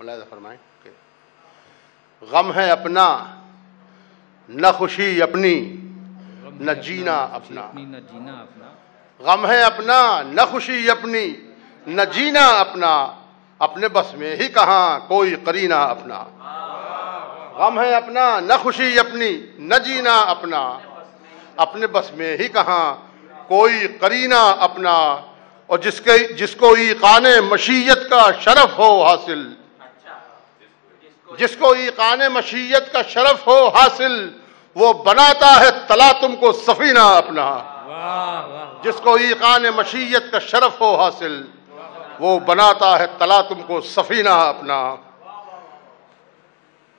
ملاحظہ فرمائیں کہ غم ہے اپنا نہ خوشی اپنی نہ جینا اپنا، غم ہے اپنا نہ خوشی اپنی نہ جینا اپنا، اپنے بس میں ہی کہاں کوئی قرینہ اپنا۔ غم ہے اپنا نہ خوشی اپنی نہ جینا اپنا، اپنے بس میں ہی کہاں کوئی قرینہ اپنا، اور جس کو ایقان مشیت کا شرف ہو حاصل، جس کو ایقان مشیت کا شرف ہو حاصل، وہ بناتا ہے تلاطم کو سفینہ اپنا۔ جس کو ایقان مشیت کا شرف ہو حاصل، وہ بناتا ہے تلاطم کو سفینہ اپنا۔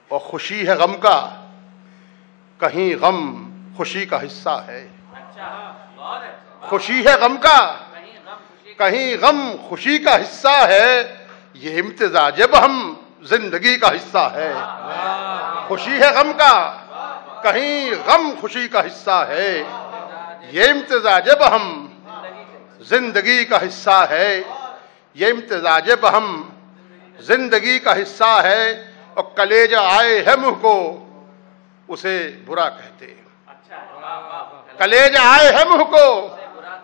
اور خوشی ہے غم کا کہیں غم خوشی کا حصہ ہے، خوشی ہے غم کا کہیں غم خوشی کا حصہ ہے، یہ امتزاج بہم زندگی کا حصہ ہے۔ خوشی ہے غم کا کہیں غم خوشی کا حصہ ہے، یہ امتزاج بہم زندگی کا حصہ ہے، یہ امتزاج بہم زندگی کا حصہ ہے۔ اور کلیجہ آئے ہے منہ کو اسے برا کہتے، کلیجہ آئے ہے منہ کو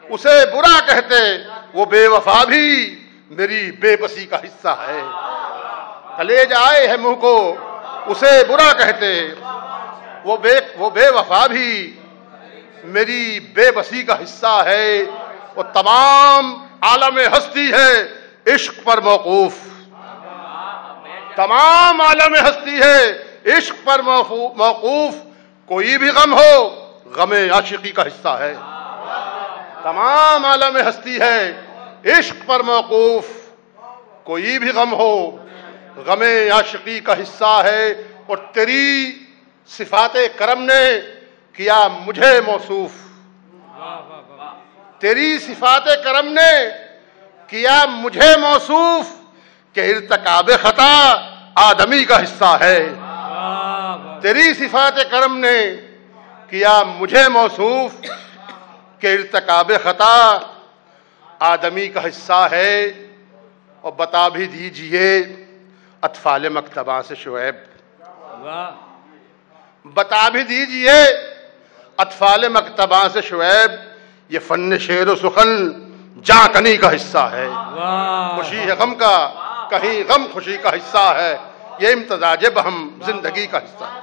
اسے برا کہتے، وہ بے وفا بھی میری بے بسی کا حصہ ہے۔ کلیجہ آئے ہے منہ کو اسے برا کہتے، وہ بے وفا بھی میری بے بسی کا حصہ ہے۔ وہ تمام عالم ہستی ہے عشق پر موقوف، تمام عالم ہستی ہے عشق پر موقوف، کوئی بھی غم ہو غم عاشقی کا حصہ ہے۔ تمام عالم ہستی ہے عشق پر موقوف، کوئی بھی غم ہو غم عاشقی کا حصہ ہے۔ اور تیری صفات کرم نے کیا مجھے موصوف، تیری صفات کرم نے کیا مجھے موصوف، کہ ارتکاب خطا آدمی کا حصہ ہے۔ تیری صفات کرم نے کیا مجھے موصوف، کہ ارتکاب خطا آدمی کا حصہ ہے۔ اور بتا بھی دیجئے اطفال مکتبہ سے شعیب، بتا بھی دیجئے اطفال مکتبہ سے شعیب، یہ فن شعر و سخن جاں کنی کا حصہ ہے۔ خوشی ہے غم کا کہیں غم خوشی کا حصہ ہے، یہ امتزاج بہم زندگی کا حصہ ہے۔